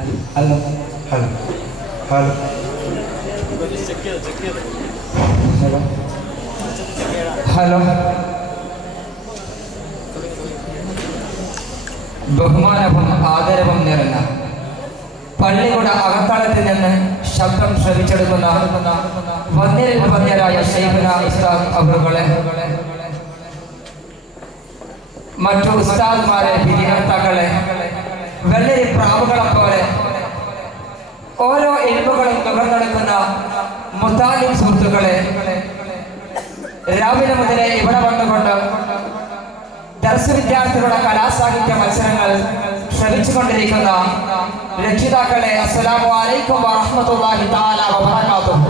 Hello hello hello hello ബഹുമാനവും ആദരവും നിറഞ്ഞ പള്ളിയുടെ അകത്തളത്തിൽ നിന്ന് ശബ്ദം ശ്രവിച്ചെടുക്കുന്ന വന്യരിൽ വന്യരായ ശൈഖുന ഉസ്താദ് അവറുകളെ, മറ്റു ഉസ്താദ്മാരെ, വിധികർത്താക്കളെ, വെള്ളരി പ്രാവുകളെ പോലെ ഓരോ എഴുവുകളും തുറന്നെടുക്കുന്ന മുത്താലിം സുഹൃത്തുക്കളെ, രാവിലെ മുതലേ ഇവിടെ വന്നുകൊണ്ട് ദർസ് വിദ്യാർത്ഥികളുടെ കലാസാഹിത്യ മത്സരങ്ങൾ ശ്രമിച്ചുകൊണ്ടിരിക്കുന്ന രക്ഷിതാക്കളെ, അസ്സലാമു അലൈക്കും വറഹ്മത്തുള്ളാഹി തആല വബറകാതുഹു.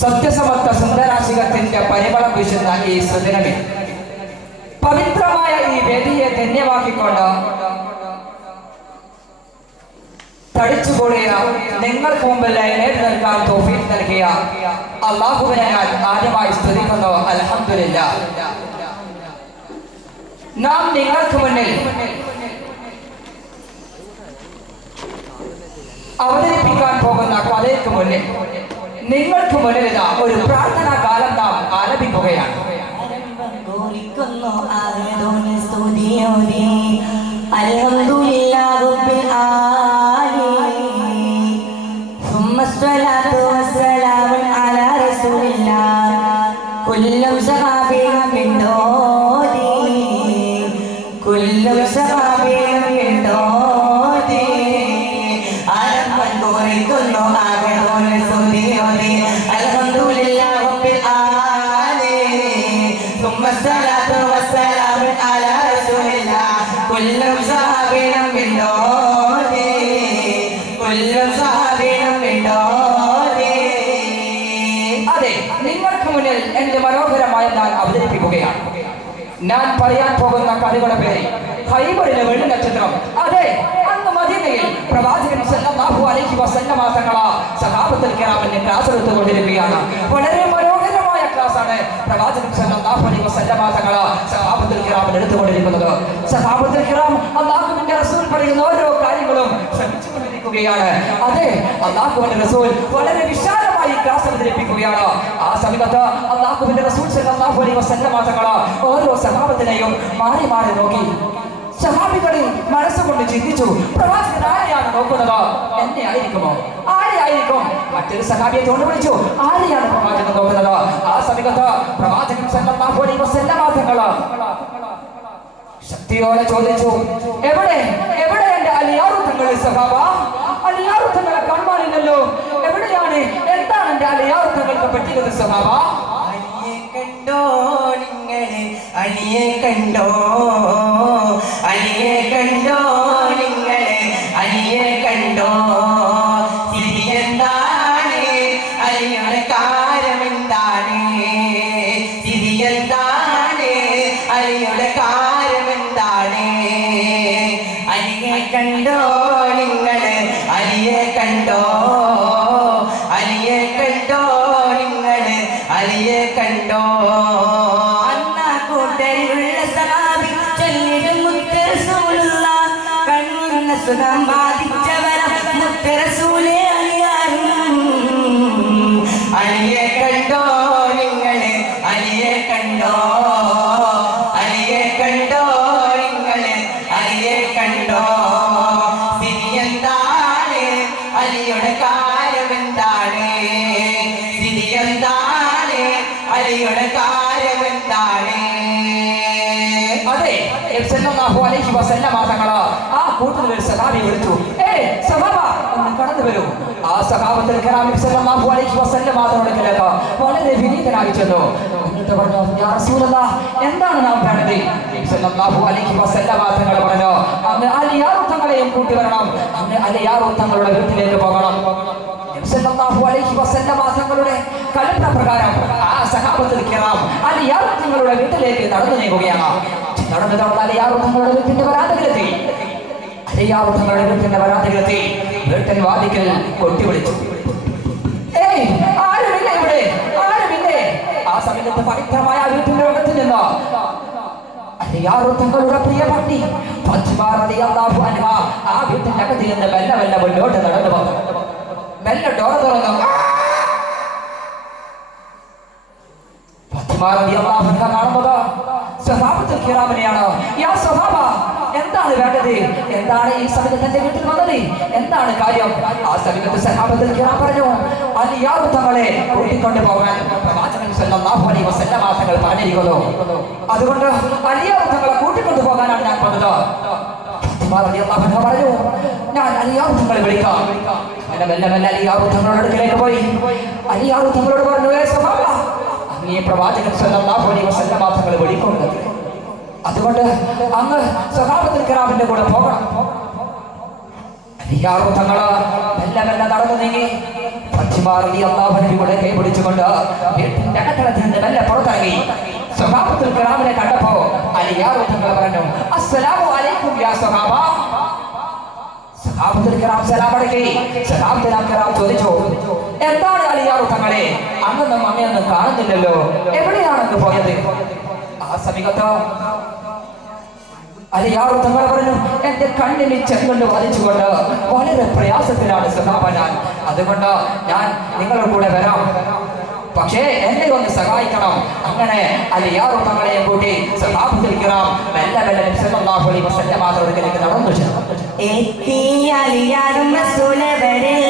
സത്യസമത്വ സുന്ദരാശികത്തിന്റെ പരിമളം വീശുന്ന ഈ സുദിനമേ, പവിത്രമായ ഈ വേദിയെ ധന്യമാക്കിക്കൊണ്ട് തടിച്ചുകൂടിയ നിങ്ങൾക്ക് മുമ്പിൽ എഴുന്നേറ്റ് നിൽക്കാൻ തൗഫീഖ് നൽകിയ അല്ലാഹുവിനെ ഞാൻ ആദ്യമായി സ്തുതിക്കുന്നു. അൽഹംദുലില്ലാഹ്. നാം നിങ്ങൾക്ക് മുന്നിൽ അവതരിപ്പിക്കാൻ പോകുന്ന കഥയ്ക്ക് മുന്നിൽ നിങ്ങൾക്ക് മുന്നിൽ ഒരു പ്രാർത്ഥനാ കാലം നാം ആരംഭിക്കുകയാണ്. അൽഹംദുലില്ലാഹി റബ്ബിൽ ആലമീൻ സുമ്മ സ്വലാത്തു വസ്സലാമു അലാ റസൂലില്ലാഹ് കുല്ലം സഹാബിയും മിൻദോദി കുല്ലം സഹാബിയും മിൻദോദി ആരംഭം കുറിക്കുന്നു ആകെ സുദിയോദി അൽഹംദുലില്ലാഹി റബ്ബിൽ ആലമീൻ സുമ്മ സ്വലാത്തു വസ്സലാമു അലാ റസൂലില്ലാഹ് കുല്ലം സഹാബിയും മിൻദോദി കുല്ലം സഹാബിയും മിൻദോദി. അതെ, നിങ്ങൾക്ക് മുന്നിൽ എന്റെ മനോഹരമായ ഞാൻ അവതരിപ്പിക്കുകയാണ്. ഞാൻ പറയാൻ പോകുന്ന കഥകളുടെ പേര് ഖൈബറിലെ വെള്ളി നക്ഷത്രം. അതെ, അന്ന് മദീനയിൽ പ്രവാചകൻ സല്ലല്ലാഹു അലൈഹി വസല്ലമ തങ്ങളെ സഹാബത്തുൽ കിറാമിന് ക്ലാസ് എടുത്തുകൊണ്ടിരിക്കുകയാണ്. വളരെ മനോഹരമായ ക്ലാസ്സാണ് പ്രവാചകൻ സല്ലല്ലാഹു അലൈഹി വസല്ലമ തങ്ങളെ സഹാബത്തുൽ കിറാമിന് എടുത്തുകൊണ്ടിരിക്കുന്നത്. സഹാബത്തുൽ കിറാം അല്ലാഹുവിന്റെ റസൂൽ പറയുന്ന ഓരോ കാര്യങ്ങളും ശ്രമിച്ചുകൊണ്ടിരിക്കുകയാണ്. അതെ, അല്ലാഹുവിന്റെ റസൂൽ വളരെ വിശാലമായി ക്ലാസ് അവതരിപ്പിക്കുകയാണ്. ആ സമയത്ത് അല്ലാഹുവിന്റെ റസൂൽ സല്ലല്ലാഹു അലൈഹി വസല്ലമ തങ്ങളെ ഓരോ സഹാബത്തിനെയും മാറി മാറി നോക്കി. സഹാബികളിൽ മനസ്സുകൊണ്ട് ചിന്തിച്ചു, പ്രവാചകൻ ആരെയാണ് നോക്കുന്നത്? എന്നെ ആയിരിക്കുമോ? ആരെയായിരിക്കും? മറ്റൊരു സഹാബിയെ തോണ്ടി വിളിച്ചു, ആരെയാണ് പ്രവാചകൻ നോക്കുന്നത്? ആ സമയത്ത് പ്രവാചകൻ സല്ലല്ലാഹു അലൈഹി വസല്ലമ തങ്ങളെ ശക്തിയോടെ ചോദിച്ചു, എവിടെ എവിടെ എന്റെ അലിയാറു തങ്ങളെ സഹാബ? അലിയാറു തങ്ങളെ കാണാനില്ലല്ലോ. എവിടെയാണ്? എന്താണ് എന്റെ അലിയാറു തങ്ങൾക്ക് പറ്റിയത് സഹാബ? അലിയെ കണ്ടോ നിങ്ങളെ? അലിയെ കണ്ടോ? അലിയെ കണ്ടോ നിങ്ങളെ? അലിയെ കണ്ടോ? സ്ഥിതി എന്താണ്? അലിയുടെ കാര്യമെന്താണ്? സ്ഥിതി എന്താണ്? അലിയുടെ കാര്യമെന്താണ്? അലിയെ കണ്ടോ നിങ്ങളെ? അലിയെ കണ്ടോ? അലിയെ കണ്ടോ നിങ്ങളെ? അലിയെ കണ്ടോ? അന്നാ കൂട്ടരിലുള്ള സഹാബി ചൊല്ലിടും മുത്ത് റസൂലുള്ളാഹ് കണ്ണുന്ന സുഖം ബാധിച്ചവരം മുത്ത് റസൂലേ അലിയാരും. അലിയെ കണ്ടോ നിങ്ങളെ? അലിയെ കണ്ടോ? അലിയെ കണ്ടോ നിങ്ങളെ? അലിയെ കണ്ടോ? സ്ഥിതി എന്താണ്? അലിയുടെ കാര്യമെന്താണ്? സ്ഥിതി എന്താണ്? അലിയുടെ കാര്യമെന്താണ്? അതെ, സല്ലല്ലാഹു അലൈഹി വസല്ലമ തങ്ങളെ ആ കൂട്ടത്തിൽ ഒരു സഹാബി വിളിച്ചു, സഹാബ ഒന്ന് കടന്നു വരൂ. ആ സഹാബത്തുൽ കിറാം സല്ലല്ലാഹു അലൈഹി വസല്ലമ തങ്ങളെ വളരെ വിനീതനായി ചെന്നു. എന്നിട്ട് പറഞ്ഞു, യാ റസൂലല്ലാഹ്, എന്താണ് നാം വേണ്ടത്? സല്ലല്ലാഹു അലൈഹി വസല്ലമ തങ്ങൾ പറഞ്ഞു, അങ്ങ് അലിയാറു തങ്ങളെയും കൂട്ടി വരണം. അങ്ങ് അലിയാറു തങ്ങളുടെ വീട്ടിലേക്ക് പോകണം. സല്ലല്ലാഹു അലൈഹി വസല്ലമ തങ്ങളുടെ കൽപ്പന പ്രകാരം ആ സഹാബത്തുൽ കിറാം അലിയാറു തങ്ങളുടെ വീട്ടിലേക്ക് നടന്നു നീങ്ങുകയാണ്. നടന്നു അലിയാറു തങ്ങളുടെ വീട്ടിന്റെ വരാന്തയിലെത്തി. അലിയാറു തങ്ങളുടെ വീട്ടിന്റെ വരാന്തയിലെത്തി. വീട്ടിൽ വാതിക്കൽ കൊട്ടി വിളിച്ചു, ആരുമില്ല ഇവിടെ, ആരുമില്ലേ? ആ സമയത്ത് പവിത്രമായ വീട്ടിന്റെ ലോകത്തിൽ നിന്ന് അലിയാറു തങ്ങളുടെ പ്രിയ പത്നി ഫാത്തിമ റളിയല്ലാഹു അൻഹ ആ വീട്ടിന്റെ അകത്ത് നിന്ന് മെല്ലെ മെല്ലെ മുന്നോട്ട് നടന്നു വന്നു. മെല്ലെ ഡോർ തുറന്നു. ഫാത്തിമ റളിയല്ലാഹു അൻഹ കാണുന്നത് സ്വഹാബത്തുൽ കിറാമിനെയാണ്. യാ സ്വഹാബ, എന്താണ് വേണ്ടത്? എന്താണ് ഈ സമയത്ത് എന്റെ വീട്ടിൽ വന്നത്? എന്താണ് കാര്യം? ആ സമയത്ത് സ്വഹാബത്തുൽ കിറാം പറഞ്ഞു, അലിയാർ തങ്ങളെ കൂട്ടിക്കൊണ്ട് പോകാൻ പ്രവാചകൻ സല്ലല്ലാഹു അലൈഹി വസല്ലം തങ്ങൾ പറഞ്ഞിരിക്കുന്നു. അതുകൊണ്ട് അലിയാർ തങ്ങളെ കൂട്ടിക്കൊണ്ട് പോകാനാണ് ഞാൻ വന്നത്. ഫാത്തിമ റളിയല്ലാഹു അൻഹ പറഞ്ഞു, ഞാൻ അലിയാർ തങ്ങളെ വിളിക്കാം. മെല്ലെ മെല്ലെ അലിയാർ തങ്ങളുടെ അടുക്കലേക്ക് പോയി. അലിയാർ തങ്ങളോട് പറഞ്ഞു, ഏ സ്വഹാബ, ഈ പ്രവാചകൻ സല്ലല്ലാഹു അലൈഹി വസല്ലം തങ്ങൾ വിളിക്കുന്നത്, അതുകൊണ്ട് അങ്ങ് സ്വഹാബത്തുൽ കിറാമിന്റെ കൂടെ പോകണം. അലിയാർ തങ്ങള് മെല്ലെ മെല്ലെ നടന്നു നീങ്ങി. ഫാത്തിമ റളിയല്ലാഹു അൻഹയുടെ കൈ പിടിച്ചുകൊണ്ട് വീട്ടിന്റെ അകത്തളത്തിൽ നിന്ന് മെല്ലെ പുറത്തിറങ്ങി. സ്വഹാബത്തുൽ കിറാമിനെ കണ്ടപ്പോ അലിയാർ തങ്ങൾ പറഞ്ഞു, അസ്സലാമു അലൈക്കും യാ സ്വഹാബ. സ്വഹാബത്തുൽ കിറാം സലാം അടക്കി. സ്വഹാബത്തുൽ കിറാം ചോദിച്ചു, എന്താണ് അലിയാർ തങ്ങളെ, അങ്ങൊന്നും അങ്ങയൊന്നും കാണുന്നില്ലല്ലോ, എവിടെയാണെന്ന് പോയത്? ആ സമയത്ത് അലിയാർ തങ്ങൾ പറഞ്ഞു, എന്റെ കണ്ണിന് ചെങ്കൊണ്ട് വാദിച്ചുകൊണ്ട് വളരെ പ്രയാസത്തിലാണ് സ്വഹാബ ഞാൻ, അതുകൊണ്ട് ഞാൻ നിങ്ങളുടെ കൂടെ വരാം, പക്ഷേ എന്നെ ഒന്ന് സഹായിക്കണം. അങ്ങനെ അലിയാർ തങ്ങളെ കൂട്ടി സ്വഹാബത്തുൽ കിറാം മെല്ലെ മെല്ലെ നബി സല്ലല്ലാഹു അലൈഹി വസല്ലം അടുക്കലേക്ക് നടന്നു ചെന്നു. എത്തി അലിയാറും റസൂലവരിൽ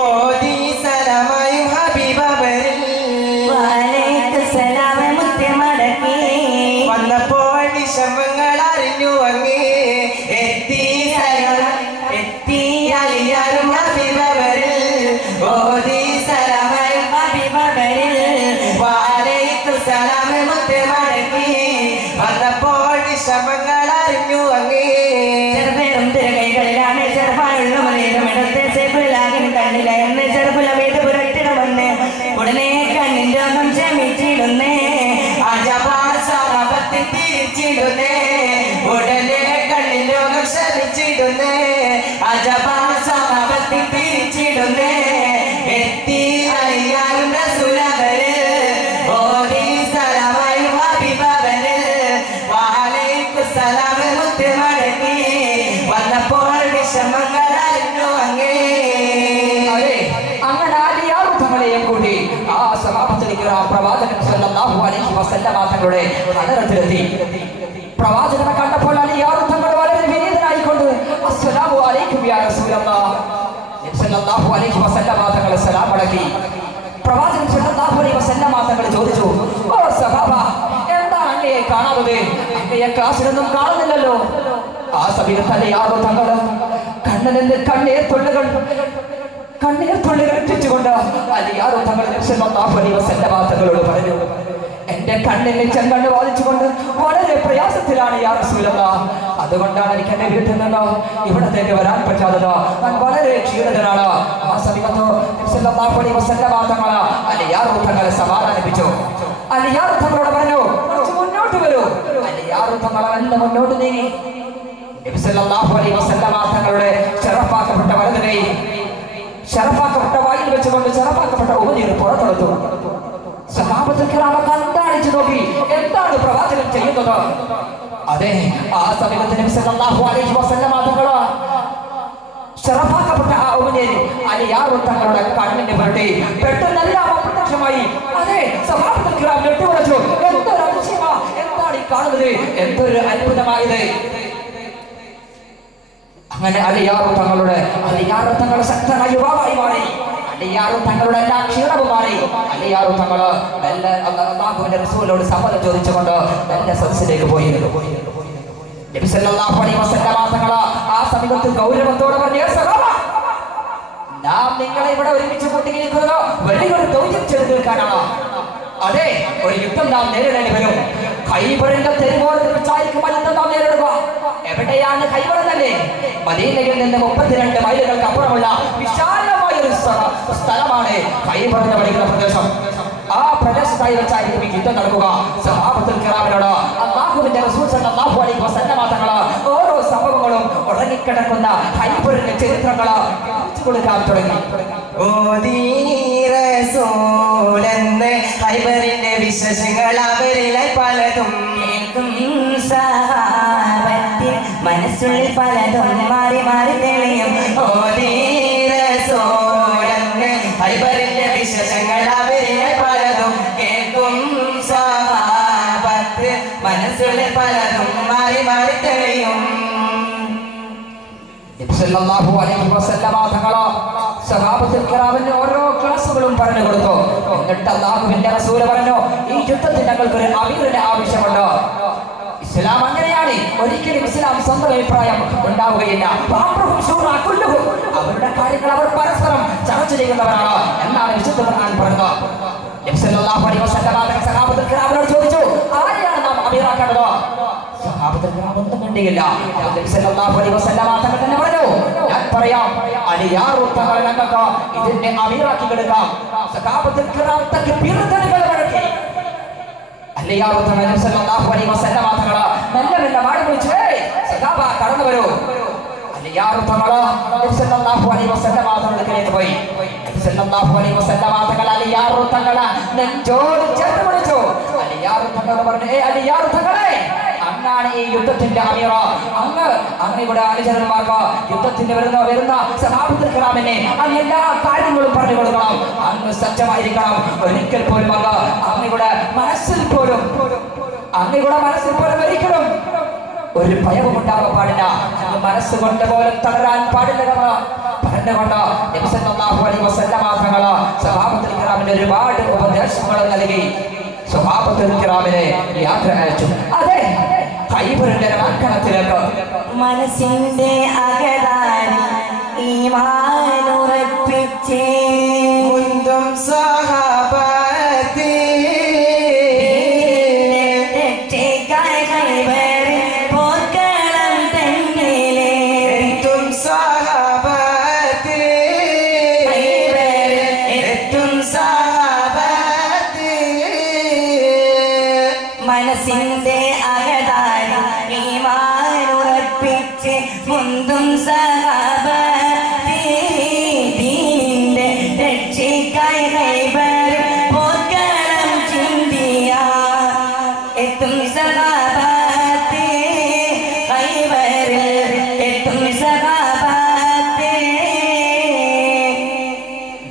ഓതി സലാമയും ഹബീബവരിൽ വലൈക്കും സലാം മുത്തേ മടക്കി വന്നപ്പോൾ വിഷമങ്ങൾ അറിഞ്ഞു അങ്ങേ. എത്തി അലിയാറും ഹബീബവരിൽ ഓതി സലാമയും ഹബീബവരിൽ വലൈക്കും സലാം മുത്തേ മടക്കി വന്നപ്പോൾ വിഷമങ്ങൾ അറിഞ്ഞു അങ്ങേ. ചെറുപേരും തിരകൈകളിലാണ് ചെറുപ്പായുള്ള മലയിലും ഇടത്തെ ചെറുപ്പിലാകൻ കണ്ണിലെന്ന് ചെറുപ്പിലമേത് പുരട്ടിടമെന്ന് ഉടനെ കണ്ണിന്റെ ഒന്നും ക്ഷമിച്ചിടുന്നേ. അജപാസമത്തിൽ തിരിച്ചിടുന്നേ. ഉടനെ കണ്ണിന്റെ ഒന്നും ക്ഷമിച്ചിടുന്നേ. അജപാസമത്തിൽ തിരിച്ചിടുന്നേ. എത്തി അലിയാറും റസൂലവരിൽ ഓതി സലാമയും ഹബീബവരിൽ വലൈക്കും സലാം മുത്തേ മടക്കി വന്നപ്പോൾ വിഷമങ്ങൾ അറിഞ്ഞു അങ്ങേ. അങ്ങനെ അലിയാർ തങ്ങളെയും കൂടി ആ സ്വഹാബത്തുൽ കിറാം പ്രവാചകൻ സല്ലല്ലാഹു അലൈഹി വസല്ലം തങ്ങളുടെ ഹദറത്തിലെത്തി. പ്രവാചകനെ കണ്ടപ്പോൾ അലിയാർ തങ്ങൾ വളരെ വിനീതനായിക്കൊണ്ട് അസ്സലാമു അലൈക്കും യാ റസൂലല്ലാഹ് നബി സല്ലല്ലാഹു അലൈഹി വസല്ലം തങ്ങളെ സലാം അടക്കി. പ്രവാചകൻ സല്ലല്ലാഹു അലൈഹി വസല്ലം തങ്ങൾ ചോദിച്ചു, ഓ സ്വഹാബ, എന്താണ് അങ്ങയെ കാണാത്തത്? അങ്ങയെ ക്ലാസ്സിലൊന്നും കാണുന്നില്ലല്ലോ. ആ സമയത്ത് അലിയാർ തങ്ങൾ കണ്ണിന്റെ കണ്ണീർ തുള്ളികൾ ഇട്ടിച്ചുകൊണ്ട് അലിയാർ തങ്ങൾ നബി സല്ലല്ലാഹു അലൈഹി വസല്ലം തങ്ങളോട് പറഞ്ഞു, എന്റെ കണ്ണിന് ചെങ്കണ്ണ് വാദിച്ചുകൊണ്ട് വളരെ പ്രയാസത്തിലാണ് യാ റസൂലല്ലാഹ്, അതുകൊണ്ടാണ് എനിക്ക് എന്റെ വീട്ടിൽ നിന്ന് ഇവിടത്തേക്ക് വരാൻ പറ്റാത്തത്, ഞാൻ വളരെ ക്ഷീണിതനാണ്. ആ സമയത്ത് നബി സല്ലല്ലാഹു അലൈഹി വസല്ലം തങ്ങൾ അലിയാർ തങ്ങളെ സമാധാനിപ്പിച്ചു. അലിയാർ തങ്ങളോട് പറഞ്ഞു, മുന്നോട്ട് വരൂ. അലിയാർ തങ്ങൾ നല്ല മുന്നോട്ട് നീങ്ങി. നബി സല്ലല്ലാഹു അലൈഹി വസല്ലം തങ്ങളുടെ ശറഫാക്കപ്പെട്ട വലത് കൈ ശറഫാക്കപ്പെട്ട വായിൽ വെച്ചുകൊണ്ട് ശറഫാക്കപ്പെട്ട ഉപനീർ പുറത്തെടുത്തു. സ്വഹാബത്തുൽ കിറാം കണ്ടടിച്ചു നോക്കി, എന്താണ് പ്രവാചകൻ ചെയ്യുന്നത്? അതെ, ആ സമയത്ത് നബി സല്ലല്ലാഹു അലൈഹി വസല്ലം തങ്ങൾ ശറഫാക്കപ്പെട്ട ആ ഉപനീർ അലിയാർ തങ്ങളുടെ കണ്ണിന്റെ പുരട്ടി പെട്ടെന്നെല്ലാം അപ്രത്യക്ഷമായി. അതെ, സ്വഹാബത്തുൽ കിറാം ഞെട്ടിവിറച്ചു. എന്തൊരു അതിശയമാ, എന്താണ് ഈ കാണുന്നത്? എന്തൊരു അത്ഭുതമായത്! അങ്ങനെ അലിയാർ തങ്ങളുടെ ശക്തനായ യുവാവായി മാറി. അലിയാർ തങ്ങളുടെ എല്ലാ ക്ഷീണവും മാറി. അലിയാർ തങ്ങൾ മെല്ലെ അല്ലാഹുവിന്റെ റസൂലിനോട് സമ്മതം ചോദിച്ചുകൊണ്ട് മെല്ലെ സദസ്സിലേക്ക് പോയി. നബി സല്ലല്ലാഹു അലൈഹി വസല്ലം തങ്ങൾ ആ സമയത്ത് ഗൗരവത്തോടെ പറഞ്ഞു, നാം നിങ്ങളെ ഇവിടെ ഒരുമിച്ച് കൂട്ടിയിരിക്കുന്നത് വലിയൊരു ദൗത്യം ചെയ്തു തീർക്കാനാണ്. അതെ, ഒരു യുദ്ധം നാം നേരിടേണ്ടി വരും. ഖൈബറിന്റെ തെരുവോരത്തിൽ വെച്ചായിരിക്കും യുദ്ധം നാം നേരിടുക. എവിടെയാണ് ഖൈബർ എന്നല്ലേ? മദീനയിൽ നിന്ന് 32 മൈലുകൾക്ക് അപ്പുറമുള്ള വിശാലമായ ഒരു സ്ഥലമാണ് ഖൈബർ എന്ന് വിളിക്കുന്ന പ്രദേശം. ആ പ്രദേശത്തായി വെച്ചായിരിക്കും യുദ്ധം നടക്കുക. സ്വഹാബത്തുൽ കിറാമിനോട് അല്ലാഹുവിന്റെ റസൂൽ സല്ലല്ലാഹു അലൈഹി വസല്ലം തങ്ങൾ ഓരോ സംഭവങ്ങളും ഉറങ്ങിക്കിടക്കുന്ന ഖൈബറിന്റെ ചരിത്രങ്ങൾ കൊടുക്കാൻ തുടങ്ങി. ഖൈബറിന്റെ വിശേഷങ്ങൾ അവരിലെ പലതും കേൾക്കും. സഹാബത്തിൽ മനസ്സുള്ളിൽ പലതും മാറി മാറി തെളിയും ഹൈബറിന്റെ വിശേഷങ്ങൾ അവരെ പലതും കേൾക്കും സ്വഹാബത്ത് മനസ്സുള്ളിൽ പലതും മാറി മാറി തെളിയും സല്ലല്ലാഹു അലൈഹി വസല്ലമ തങ്ങൾ സഹാബത്തുൽ കിറാമിന് ഓരോ ക്ലാസുകളും പറഞ്ഞു കൊടുത്തു. എന്നിട്ട് അല്ലാഹുവിന്റെ റസൂൽ പറഞ്ഞു, ഈ യുദ്ധത്തിൽ ഞങ്ങൾക്ക് ഒരു അമീറിന്റെ ആവശ്യമുണ്ട്. ഇസ്ലാം അങ്ങനെയാണ്. ഒരിക്കലും ഇസ്ലാം സ്വന്തം അഭിപ്രായം ഉണ്ടാവുകയില്ല. അവരുടെ കാര്യങ്ങൾ അവർ പരസ്പരം ചർച്ച ചെയ്യുന്നവരാണ് എന്നാണ് വിശുദ്ധ ഖുർആൻ പറഞ്ഞത്. നബി സല്ലല്ലാഹു അലൈഹി വസല്ലമ തങ്ങൾ സഹാബത്തുൽ കിറാമിനോട് ചോദിച്ചു, ആരെയാണ് നാം അമീറാക്കേണ്ടത്? സഹാബത്തുൽ കിറാം ഒന്നും കണ്ടില്ല. നബി സല്ലല്ലാഹു അലൈഹി വസല്ലമ തങ്ങൾ തന്നെ പറഞ്ഞു, ഞാൻ പറയാം, അലിയാറു തങ്ങൾ ഞങ്ങൾക്ക് ഇതിന്റെ അമീറാക്കി കൊടുക്കാം. സഹാബത്തുൽ കിറാം തക്ബീർ മുഴക്കി അലിയാറു തങ്ങൾ നബി സല്ലല്ലാഹു അലൈഹി വസല്ലമ തങ്ങൾ മെല്ലെ മെല്ലെ മാടി വിളിച്ചു, സഹാബ കടന്നു വരൂ. അലിയാറു തങ്ങൾ നബി സല്ലല്ലാഹു അലൈഹി വസല്ലമ തങ്ങളിലേക്ക് പോയി. നബി സല്ലല്ലാഹു അലൈഹി വസല്ലമ തങ്ങൾ അലിയാറു തങ്ങൾ നെഞ്ചോട് ചേർത്ത് വിളിച്ചു. അലിയാറു തങ്ങൾ പറഞ്ഞു, അലിയാറു തങ്ങളെ, അങ്ങാണ് ഈ യുദ്ധത്തിന്റെ അമീറ. അങ്ങ് ഇവിടെ അനുചരന്മാർക്ക് യുദ്ധത്തിന് വരുന്ന സഹാബത്തുൽ കിറാമിനെ അങ്ങ് എല്ലാ കാര്യങ്ങളും പറഞ്ഞു കൊടുക്കണം. അങ്ങ് സജ്ജമായിരിക്കണം. ഒരിക്കൽ പോലും അങ്ങയുടെ മനസ്സിൽ പോലും ഒരിക്കലും ഒരു ഭയവും ഉണ്ടാകാൻ പാടില്ല. അങ്ങ് മനസ്സുകൊണ്ട് പോലും തളരാൻ പാടില്ലെന്ന് പറഞ്ഞുകൊണ്ട് നബി സല്ലല്ലാഹു അലൈഹി വസല്ലമ തങ്ങൾ സഹാബത്തുൽ കിറാമിന് ഒരുപാട് ഉപദേശങ്ങൾ നൽകി സഹാബത്തുൽ കിറാമിനെ യാത്ര അയച്ചു. അതെ, ഖൈബറിന്റെ രണാങ്കണത്തിലേക്ക് മനസ്സിന്റെ അകതാരി ഈമാനുറപ്പിച്ചേ മുന്തും സഹാബത്തേ പോർക്കളം തന്നിലേ എത്തും സഹാബത്തേ എത്തും സഹാബത്തേ മനസ്സിന്റെ അകതാരി ഈമാനുറപ്പിച്ച് മുന്തും സഹാബത്തേ ദീനിന്റെ രക്ഷയ്ക്കായി ഖൈബർ പോർക്കളം ചിന്തിയ എത്തും സഹാബത്തേ ഖൈബറിൽ എത്തും സഹാബത്തേ.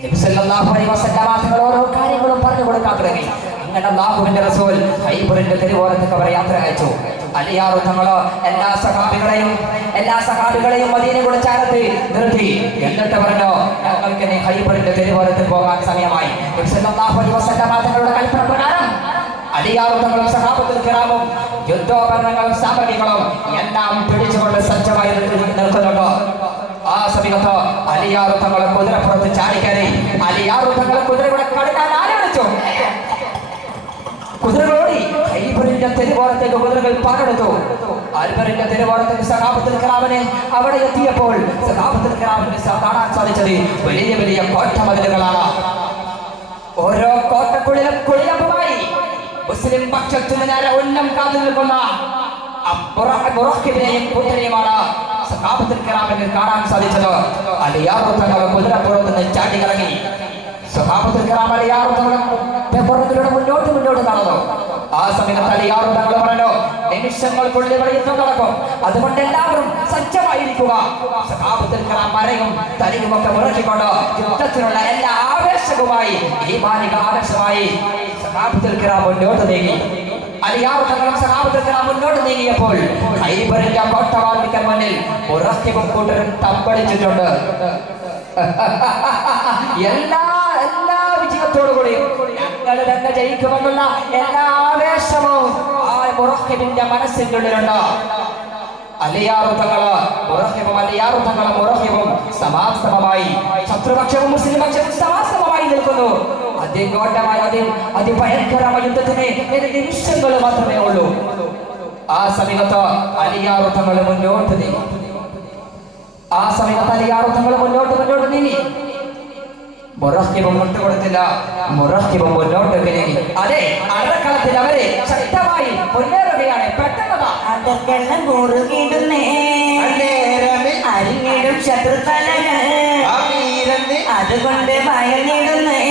നബി സല്ലല്ലാഹു അലൈഹി വസല്ലമ തങ്ങൾ ഓരോ കാര്യങ്ങളും പറഞ്ഞു കൊടുക്കാൻ തുടങ്ങി. അങ്ങനെ അല്ലാഹുവിന്റെ റസൂൽ ഖൈബറിന്റെ തെരുവോരത്തേക്ക് അവർ യാത്ര അയച്ചു. അലിയാറു തങ്ങൾ എല്ലാ സഹാബികളെയും മദീനയുടെ ചാരത്ത് നിർത്തി. എന്നിട്ട് പറഞ്ഞു, ഞങ്ങൾക്ക് ഇനി ഖൈബറിന്റെ തെരുവോരത്ത് പോകാൻ സമയമായി. നബി സല്ലല്ലാഹു അലൈഹി വസല്ലമ തങ്ങളുടെ കൽപ്പന പ്രകാരം അലിയാറു തങ്ങളും സഹാബത്തുൽ കിറാമും യുദ്ധോപകരണങ്ങളും സാമഗ്രികളും എല്ലാം പിടിച്ചുകൊണ്ട് സജ്ജമായി നിൽക്കുന്നുണ്ട്. ആ സമയത്ത് അലിയാറു തങ്ങൾ കുതിരപ്പുറത്ത് ചാടിക്കയറി. അലിയാറു തങ്ങൾ കുതിരയുടെ കടുക്കാൻ ആലോചിച്ചു. കുതിരകളോടി ഖൈബറിന്റെ തെരുവോരത്തേക്ക് കുതിരകൾ പാടെടുത്തു. അൽബറിന്റെ തെരുവോരത്തേക്ക് സഹാബത്തുൽ കിറാമിനെ അവിടെ എത്തിയപ്പോൾ സഹാബത്തുൽ കിറാമിനെ കാണാൻ സാധിച്ചത് വലിയ വലിയ കോട്ടമതിലുകളാണ്. ഓരോ കോട്ടക്കുള്ളിലും കുളിയമ്പുമായി മുസ്ലിം പക്ഷത്തിന് നേരെ ഉന്നം കാത്തു നിൽക്കുന്ന മുറഹിബിനെയും കുതിരയുമാണ് സഹാബത്തുൽ കിറാമിനെ കാണാൻ സാധിച്ചത്. അലിയാറു തങ്ങൾ കുതിരപ്പുറത്ത് നിന്ന് ചാടിയിറങ്ങി. സഹാബത്തുൽ കിറാം അലിയാറു തങ്ങൾ മുന്നോട്ട് നടന്നു. ആ സമയത്ത് അലിയാറു തങ്ങൾ പറഞ്ഞു, നിമിഷങ്ങൾക്കുള്ളിൽ യുദ്ധം നടക്കും, അതുകൊണ്ട് എല്ലാവരും സജ്ജമായിരിക്കുക. സഹാബത്തുൽ കിറാം മരയും തലയുമൊക്കെ മുറക്കിക്കൊണ്ട് യുദ്ധത്തിനുള്ള എല്ലാ ആവേശവുമായി ഈമാനിക ആവേശമായി സഹാബത്തുൽ കിറാം മുന്നോട്ട് നീങ്ങി. അലിയാറു തങ്ങളും സഹാബത്തുൽ കിറാം മുന്നോട്ട് നീങ്ങിയപ്പോൾ ഖൈബറിന്റെ കോട്ടവാതിൽക്കൽ മുന്നിൽ മുറഹിബും കൂട്ടരും തമ്പടിച്ചിട്ടുണ്ട്. എല്ലാ വിജയത്തോടുകൂടി ഞങ്ങൾ തന്നെ ജയിക്കുമെന്നുള്ള എല്ലാ ആവേശവും ആ മുറഹിബിന്റെ മനസ്സിന്റെ ഉള്ളിലുണ്ട്. അലിയാറു തങ്ങളും മുറഹിബും സമാസമമായി ശത്രുപക്ഷവും മുസ്ലിം പക്ഷവും സമാസമമായി നിൽക്കുന്നു. അതിഘോട്ടമായ അതിഭയങ്കരമായ യുദ്ധത്തിന് നിമിഷങ്ങൾ മാത്രമേ ഉള്ളൂ. ആ സമയത്ത് അലിയാറു തങ്ങൾ മുന്നോട്ട് നീങ്ങി. മുന്നോട്ട് നീങ്ങി. മുറഹിബും മുട്ടുകൊടുത്തില്ല. മുറഹിബും മുന്നോട്ട് നീങ്ങി. അതെ, അറക്കളത്തിൽ അവരെ ശക്തമായി മുന്നേറുകയാണ്. പെട്ടെന്ന് അതൊക്കെല്ലാം മുറുകിടുന്നേ അരിഞ്ഞിടും ശത്രുതലകൾ അതുകൊണ്ട് ഭയന്നിടുന്നേ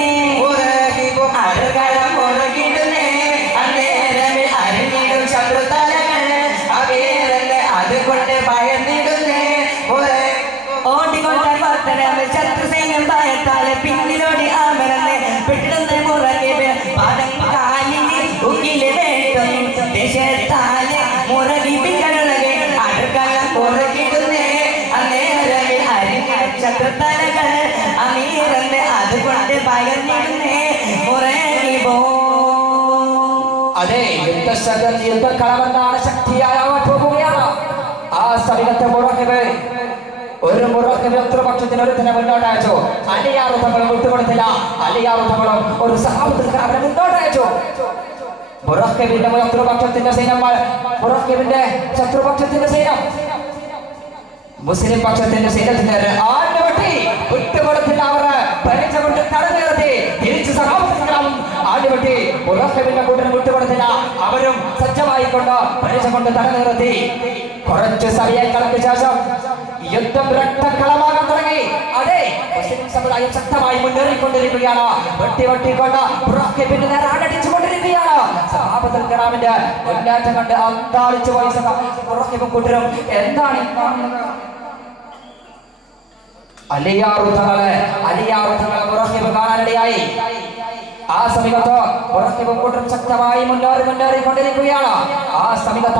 അറുകളം മുറുകിടുന്നേ അന്നേരം അരിഞ്ഞിടും ശത്രുതലകൾ അതുകൊണ്ട് യുദ്ധക്കളമെന്നാണ് ശക്തിയായാവാൻ പോകുകയാണ്. ആ സമയത്ത് മുറഹിബ് ഒരു മുറഹിബ് ഒരുത്തിനെ മുന്നോട്ടയച്ചു. അലിയാർ തങ്ങളും വിട്ടുകൊടുത്തില്ല. അലിയാർ തങ്ങളും ഒരു സഹാബത്തിൽ അവരെ മുന്നോട്ടയച്ചു. മുറഹിബിന്റെ ശത്രുപക്ഷത്തിന്റെ സൈന്യന്മാർ, മുറഹിബിന്റെ ശത്രുപക്ഷത്തിന്റെ സൈന്യം മുസ്ലിം പക്ഷത്തിന്റെ സൈന്യത്തിന് ആഞ്ഞുവെട്ടി വിട്ടുകൊടുത്തില്ല. അവർ പരിചകൊണ്ട് തടഞ്ഞിർത്തി തിരിച്ച് സഹാബത്തിനും ആഞ്ഞുവെട്ടി. മുറഹിബിന്റെ കൂട്ടിന് വിട്ടുകൊടുത്തില്ല. അവരും സജ്ജമായിക്കൊണ്ട് പരിചകൊണ്ട് തടഞ്ഞിർത്തി. കുറച്ച് സമയങ്ങൾക്ക് ശേഷം യുദ്ധം രക്തക്കളമാകാൻ തുടങ്ങി. അതെ, മുസ്ലിം സമുദായം ശക്തമായി മുന്നേറിക്കൊണ്ടിരിക്കുകയാണ്. വെട്ടിക്കൊണ്ട് മുറഹിബിന്റെ നേരെ ആഞ്ഞടിച്ചുകൊണ്ടിരിക്കുകയാണ്. സഹാബത്തുൽ കിറാമിന്റെ മുന്നേറ്റം കണ്ട് അന്താളിച്ചു പോയ മുറഹിബും കൂട്ടരും എന്താണ് അലിയാറുതങ്ങളെ മുറഹിബ് കാണാനിടയായി. ആ സമയത്ത് മുറഹിബും കൂട്ടരും ശക്തമായി മുന്നേറിക്കൊണ്ടിരിക്കുകയാണ്. ആ സമയത്ത്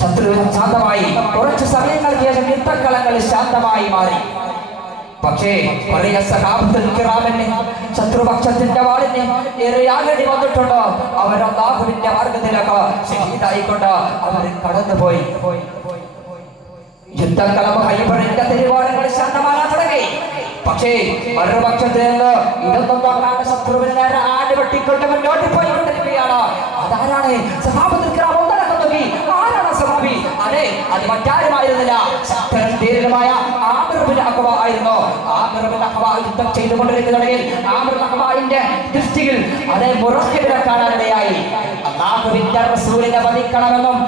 ശത്രു ശാന്തമായി. കുറച്ചു സമയങ്ങൾക്ക് ശേഷം യുദ്ധക്കളങ്ങൾ ശാന്തമായി മാറി. പക്ഷേ പഴയ സഹാബത്തുൽ കിറാമിന് ശത്രുപക്ഷത്തിന്റെ വാളിന് ഏറെയാകേണ്ടി വന്നിട്ടുണ്ട്. അവർ അല്ലാഹുവിന്റെ മാർഗത്തിലേക്ക് ഷഹീദായിക്കൊണ്ട് അവർ കടന്നുപോയി. യുദ്ധക്കളം ഹൈബറിന്റെ തിരുവാരങ്ങൾ ശാന്തമാകാൻ തുടങ്ങി. പക്ഷേ മറുപക്ഷത്തിൽ നിന്ന് ഇതൊന്നും ശത്രുവിനെ നേരെ ആടുവെട്ടിക്കൊണ്ട് മുന്നോട്ട് പോയിക്കൊണ്ടിരിക്കുകയാണ്. അതാരാണ്? സഹാബത്തുൽ കിറാം ഒന്നടക്കം നോക്കി. ആരാണ് സഹാബി? അതെ, അത് മറ്റാരുമായിരുന്നില്ല, ശക്തരുമായ ആമിർ ബിൻ അഖ്വ ആയിരുന്നു. ആമിർ ബിൻ അഖ്വ യുദ്ധം ചെയ്തുകൊണ്ടിരിക്കുന്നതിൽ ആമിർ ബിൻ അഖ്വയുടെ ദൃഷ്ടിയിൽ അതേ മുറഹിബിനെ കാണാനിടയായി. അല്ലാഹുവിന്റെ റസൂലിനെ വധിക്കണമെന്നും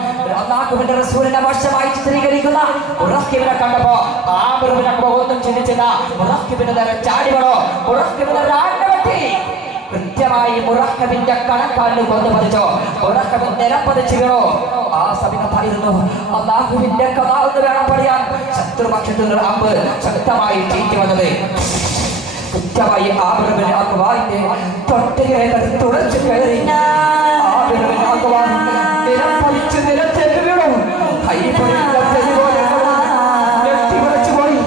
അല്ലാഹുവിന്റെ റസൂലിനെ മോശമായി ചിത്രീകരിക്കുന്ന മുറഹിബിനെ കണ്ടപ്പോ ആമിർ ബിൻ അഖ്വ ഒന്നും ചിന്തിച്ചില്ല. മുറഹിബിനെ നേരെ ചാടിവണോ, മുറഹിബിനെ ആഞ്ഞുവെട്ടി. കൃത്യമായി മുറഹിബിന്റെ കണക്കാലിന് കൊന്നു പതിച്ചോ. മുറഹിബ് നിലപ്പതിച്ചു വീണോ. ആ സമയത്തായിരുന്നു അല്ലാഹുവിന്റെ കഥ എന്ന് വേണം പറയാൻ. ശത്രുപക്ഷത്തിൽ അമ്പ് ശക്തമായി ചീറ്റി വന്നത്. കൃത്യമായി ആമിർ ബിൻ അഖ്വയുടെ തൊട്ടിലേക്ക് തുളച്ചു കയറി. ആമിർ ബിൻ അഖ്വ നിലപ്പതിച്ച് നിലത്തേക്ക് വീണു. ഹൈബറിന്റെ തെരുവോരങ്ങൾ നെട്ടിവിളിച്ചു പോയി.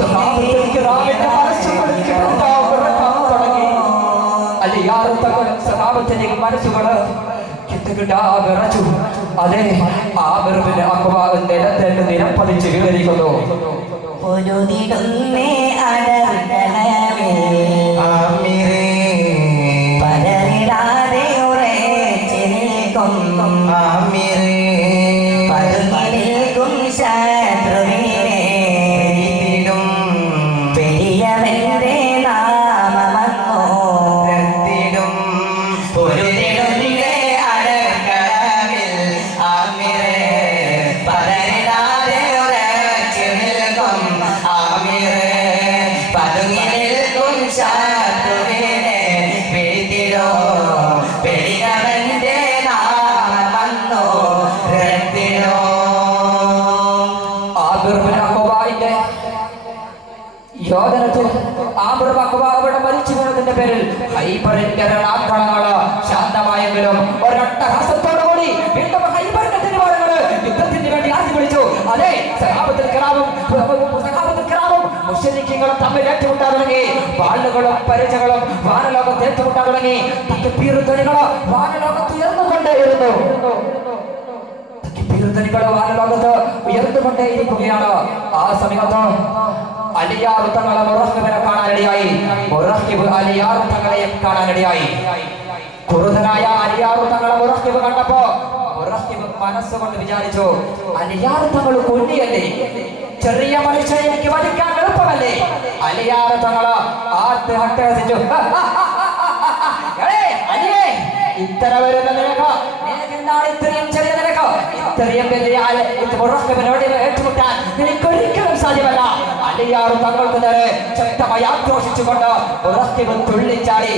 സഹാബത്തുൽ കിറാമിന്റെ സഹാബത്തിന്റെ മനസ്സുകള് വിറച്ചു. അതെ, ആമിർ ബിൻ അഖ്വ നിലത്തേക്ക് നിലപ്പതിച്ച് വീണിരിക്കുന്നു. പേരിൽ ഹൈബറിന്റെ ആക്രമണങ്ങള് ശാന്തമായെങ്കിലും ഒരട്ടഹസത്തോടുകൂടി വീണ്ടും ഹൈബറിന്റെ തിരുവാരങ്ങള് യുദ്ധത്തിന് വേണ്ടി ആദ്യം വിളിച്ചു. അതെ, സഹാബത്തുൽ കിറാമും മുശ്രിക്കുകളും തമ്മിൽ ഏറ്റുമുട്ടാൻ തുടങ്ങി. വാളുകളും പരിചകളും വാനലോകത്ത് ഏറ്റുമുട്ടാൻ തുടങ്ങി. തക്ബീറുധ്വനികള് വാനലോകത്ത് ഉയർന്നുകൊണ്ടേയിരുന്നു. തക്ബീറുധ്വനികള് വാനലോകത്ത് ഉയർന്നുകൊണ്ടേയിരിക്കുകയാണ്. ആ സമയത്ത് അലിയാർ തങ്ങളെ മുറഹിബിനെ കാണാനിടയായി. മുറഹിബ് അലിയാർ തങ്ങളെയും കാണാനിടയായി. കുറുതനായ അലിയാർ തങ്ങളെ മുറഹിബ് കണ്ടപ്പോ മുറഹിബ് മനസ്സുകൊണ്ട് വിചാരിച്ചു, അലിയാർ തങ്ങൾ കൊല്ലിയല്ലേ, ചെറിയ മനുഷ്യനെ എനിക്ക് വധിക്കാൻ എളുപ്പമല്ലേ. അലിയാർ തങ്ങള് ആത്മഹത്യസിച്ചു. ഇത്തരം വരുന്ന നിനക്ക് എന്താണ് ഇത്രയും ചെറിയ നിനക്ക് ഇത്രയും വലിയ മുറഹിബിനോട് ഏറ്റുമുട്ടാൻ നിനക്കൊരിക്കലും സാധ്യമല്ല. അലിയാർ തങ്ങൾക്ക് നേരെ ശക്തമായി ആക്രോശിച്ചുകൊണ്ട് മുറഹിബ് തുള്ളിച്ചാടി.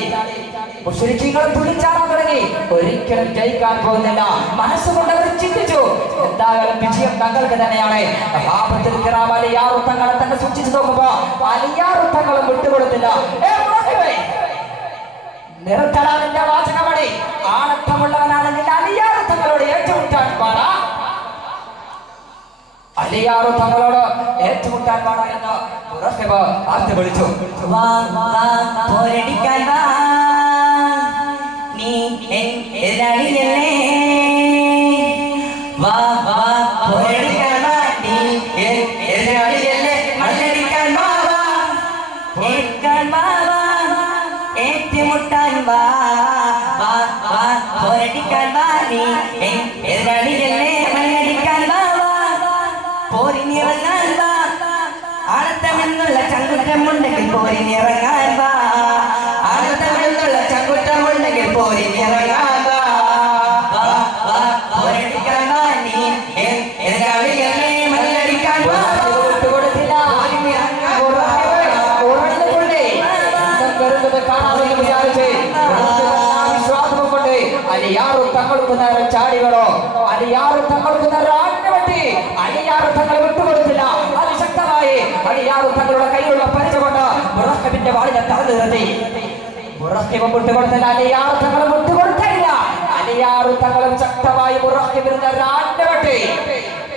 മുശ്രിക്കുകൾ തുള്ളിച്ചാടാൻ തുടങ്ങി. ഒരിക്കലും ജയിക്കാൻ പോകുന്നില്ല. മനസ്സുകൊണ്ട് അവർ ചിന്തിച്ചു, എന്തായാലും വിജയം തങ്ങൾക്ക് തന്നെയാണ്. സഹാബത്തുൽ കിറാം അലിയാർ തങ്ങളെ തന്നെ സൂക്ഷിച്ചു നോക്കുമ്പോ അലിയാർ തങ്ങളും വിട്ടുകൊടുത്തില്ല. നിർത്തലാവിന്റെ വാചകമണി ആണത്തമുള്ളവനാണെങ്കിൽ അലിയാർ തങ്ങളോട് ഏറ്റുമുട്ടാൻ പാടാ, അലിയാർ തങ്ങളോട് ഏറ്റുമുട്ടാൻ പാടാ എന്ന് മുറഹിബ് ആർത്തി വിളിച്ചു. എതിരാളിയല്ലേ വാ വാ പോരടിക്കാൻ വാ നീ എതിരാളിയല്ലേ മല്ലടിക്കാൻ വാ വാ ഏൽക്കാൻ വാ വാ ഏറ്റുമുട്ടാൻ വാ വാ വാ പോരടിക്കാൻ വാ നീ എതിരാളിയല്ലേ മല്ലടിക്കാൻ വാ വാ പോരിനിറങ്ങാൻ വാ ആഴത്തമെന്നുള്ള ചങ്കുറ്റമുണ്ടെങ്കിൽ പോരിനിറങ്ങാൻ വാ ആഴത്തമെന്നുള്ള ചങ്കുറ്റമുണ്ടെങ്കിൽ പോരിനിറങ്ങാൻ വാ വാ വാ പോരടിക്കാൻ വാ നീ എതിരാളികളെ മല്ലടിക്കാൻ വാ വിട്ടുകൊടുത്തില്ല കാണാമെന്ന് വിചാരിച്ച് വിശ്വാസവും കൊണ്ട് അലിയാറും തങ്ങൾക്ക് നേരെ ചാടികളോ അലിയാറും തങ്ങൾക്ക് നേരെ ആജ്ഞവെട്ടി അലിയാറും തങ്ങളെ വിട്ടുകൊടുത്തില്ല അതിശക്തമായി അലിയാറും തങ്ങളുടെ കയ്യിലുള്ള പരിച കൊണ്ട് മുറഹബിന്റെ വാളിനെ തറന്നു നിർത്തി മുറഹബം വിട്ടുകൊടുത്തില്ല അലിയാറും തങ്ങളെ വിട്ടുകൊടുത്തില്ല അലിയാറും തങ്ങളും ശക്തമായി മുറഹബിന് നേരെ ആജ്ഞവെട്ടി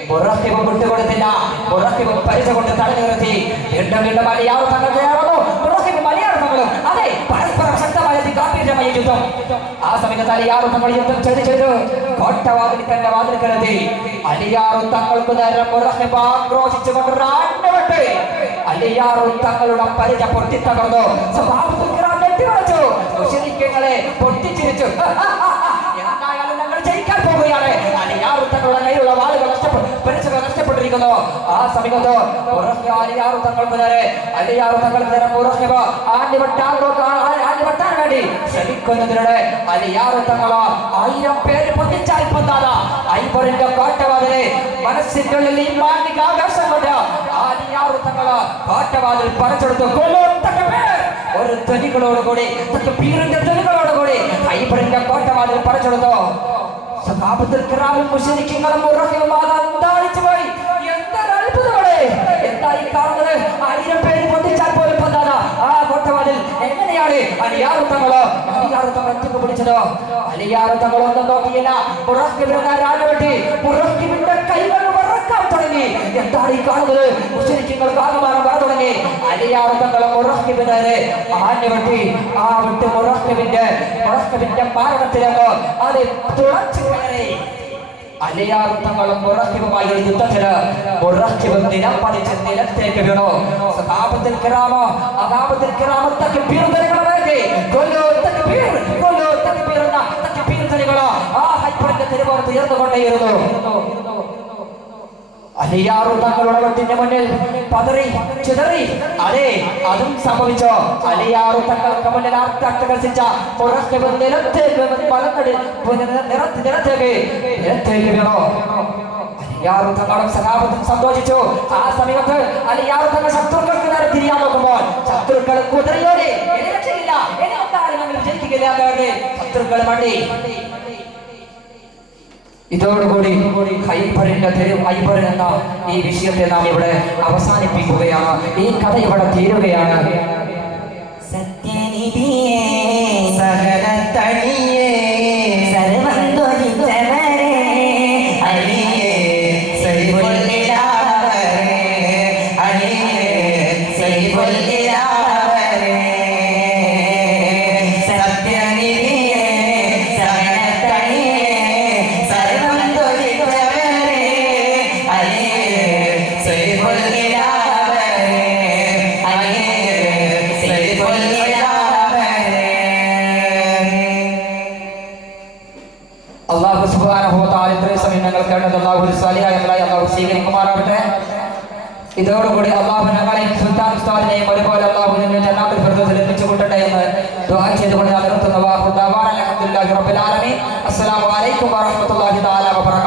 മുറഹബം വിട്ടുകൊടുത്തില്ല മുറഹബം പരിച കൊണ്ട് തടഞ്ഞു നിർത്തി വീണ്ടും വീണ്ടും അലിയാറും തങ്ങൾ കയറുന്നു മുറഹബും അലിയാറും തങ്ങളും അതെ പരസ്പരം ശക്തമായ ഗാംഭീര്യമായ യുദ്ധം ആ സമയത്ത് അലിയാറും തങ്ങൾ യുദ്ധം ചെയ്ത് കോട്ടവാതിൽ തന്നെ വാതിൽക്കലെത്തി അലിയാറും തങ്ങൾക്ക് നേരെ മുറഹബ് ആക്രോശിച്ചുകൊണ്ട് ആജ്ഞവെട്ടി അലിയാറും തങ്ങളുടെ പരിച പൊട്ടിത്തകർന്നു വെട്ടിവളച്ചു മുശ്രിക്കുകളെ പൊട്ടിച്ചിരിച്ചു എന്തായാലും ഞങ്ങൾ ജയിക്കാൻ പോവുകയാണ് അലിയാറും തങ്ങളുടെ കയ്യിലുള്ള വാളുകൾ നഷ്ടപ്പെട്ടിരിക്കുന്നു ആ സമയത്ത് അലിയാറും തങ്ങൾക്ക് നേരെ മുറഹബ് ആദ്യവെട്ടാൻ വേണ്ടി ശ്രമിക്കുന്നതിനിടെ അലിയാറും തങ്ങൾ 1000 പേര് പൊതിച്ചാൽ പൊന്താത ഐബറിന്റെ കോട്ടവാതിലെ മനസ്സിന്റെ ഉള്ളിൽ ഈ മാന്തിക ആകാശം കൊണ്ട് അലിയാറും തങ്ങൾ കോട്ടവാതിൽ പറിച്ചെടുത്തു ഒരു ധ്വനികളോടുകൂടി പീറിന്റെ ധ്വനികളോടുകൂടി ഐബറിന്റെ കോട്ടവാതിൽ പറിച്ചെടുത്തു സഹാബത്തുൽ കിറാമും മുശ്രിക്കുകളും അന്താളിച്ചു പോയി എന്തൊരു അത്ഭുതമാണ് എന്തായി കാണുന്നത് 1000 പേര് പൊതിച്ചാൽ പോലും പൊന്താത ആ കോട്ടവാതിൽ എങ്ങനെയാണ് അലിയാറും തങ്ങൾ ഒറ്റക്ക് പിടിച്ചത് അലിയാറും തങ്ങൾ ഒന്നും നോക്കിയില്ല മുറഹബിന്റെ കൈകൾ വറക്കാൻ തുടങ്ങി എന്താണ് ഈ കാണുന്നത് മുശ്രിക്കുകൾക്ക് ആകമാനം വര തുടങ്ങി അലിയാറും തങ്ങൾ മുറഹബിന് നേരെ ആഞ്ഞുവെട്ടി ആ വിട്ട് മുറഹബിന്റെ മാരണത്തിലേക്ക് അത് തുളച്ചു കയറി അലിയാറും തങ്ങളും മുറഹബുമായി യുദ്ധത്തിന് മുറഹബ് നിലം പതിച്ച് നിലത്തേക്ക് വീണു സഹാബത്തുൽ കിറാം തക്ബീർ ധ്വനികളേകി കൊല്ലു തക്ബീർ എന്ന തക്ബീർ ധ്വനികൾ ആ ഹൈബറിന്റെ തിരുവോരത്ത് ഉയർന്നുകൊണ്ടേയിരുന്നു അലിയാറും തങ്ങളുടെ വീട്ടിന്റെ മുന്നിൽ പതറി ചിതറി അതെ അതും സംഭവിച്ചു അലിയാറും തങ്ങൾക്ക് മുന്നിൽ ആർത്തട്ടകർഷിച്ച മുറഹബ് നിലത്തേക്ക് വീണു അലിയാറും തങ്ങളും സഹാബത്തും സന്തോഷിച്ചു ആ സമയത്ത് അലിയാറും തങ്ങൾ ശത്രുക്കൾക്ക് നേരെ തിരിയാൻ നോക്കുമ്പോൾ ശത്രുക്കൾ കുതിരയോടെ രക്ഷയില്ല ഞങ്ങൾ വിജയിക്കുകയില്ല എന്ന് ശത്രുക്കൾ മണ്ടി ഇതോടുകൂടി ഐബർ എന്ന ഈ വിഷയത്തെ നാം ഇവിടെ അവസാനിപ്പിക്കുകയാണ് ഈ കഥ ഇവിടെ തീരുകയാണ് സത്യനിധിയേ സകലത്തണിയേ സർവന്തോജിച്ചവരേ അലിയേ സൈഫുൽ ഇലാവരേ അലിയേ സൈഫുൽ ഇലാവരേ സത്യനിധിയേ സകലത്തണിയേ സർവന്തോജിച്ചവരേ അലിയേ സൈഫുൽ ഇലാവരേ അലിയേ സൈഫുൽ അല്ലാഹു സുബ്ഹാനഹു വ തആല ഇത്രയും സമയം ഞങ്ങൾ കേട്ടത് അല്ലാഹു സ്വലിഹായ അല്ലാഹു സ്വീകരിക്കുമാറാകട്ടെ ഇതോടുകൂടി അല്ലാഹു ഞങ്ങളെയും സുൽത്താൻ ഉസ്താദിനെയും ഒരുപോലെ അല്ലാഹു ജന്നാത്തുൽ ഫിർദൗസിൽ എത്തിച്ചു കൊണ്ടട്ടെ എന്ന് ദുആ ചെയ്തുകൊണ്ട് നിർത്തുന്നു. അൽഹംദുലില്ലാഹി റബ്ബിൽ ആലമീൻ. അസ്സലാമു അലൈക്കും വറഹ്മത്തുള്ളാഹി തആല വബറകാതുഹു.